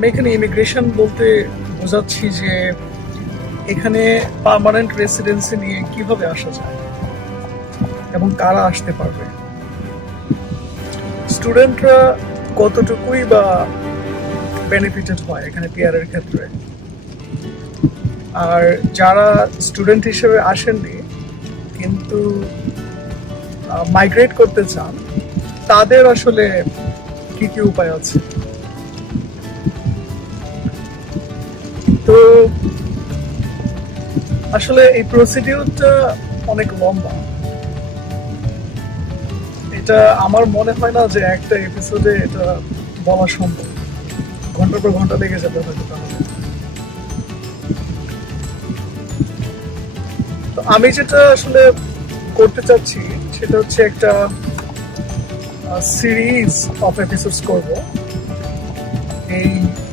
আমি এখানে ইমিগ্রেশন বলতে বোঝাচ্ছি যে এখানে পার্মানেন্ট রেসিডেন্সি নিয়ে কিভাবে আসা যায় এবং কারা আসতে পারবে, স্টুডেন্টরা কতটুকুই বা বেনিফিটেড হয় এখানে পিআরের ক্ষেত্রে, আর যারা স্টুডেন্ট হিসেবে আসেননি কিন্তু মাইগ্রেট করতে চান তাদের আসলে কি কি উপায় আছে। তো আসলে এই প্রসিডিউরটা অনেক লম্বা, এটা আমার মনে হয় না যে একটা এপিসোডে এটা বলা সম্ভব, ঘন্টার পর ঘন্টা লেগে যাবে হয়তো। তাহলে তো আমি যেটা আসলে করতে চাচ্ছি সেটা হচ্ছে একটা সিরিজ অফ এপিসোডস করব এই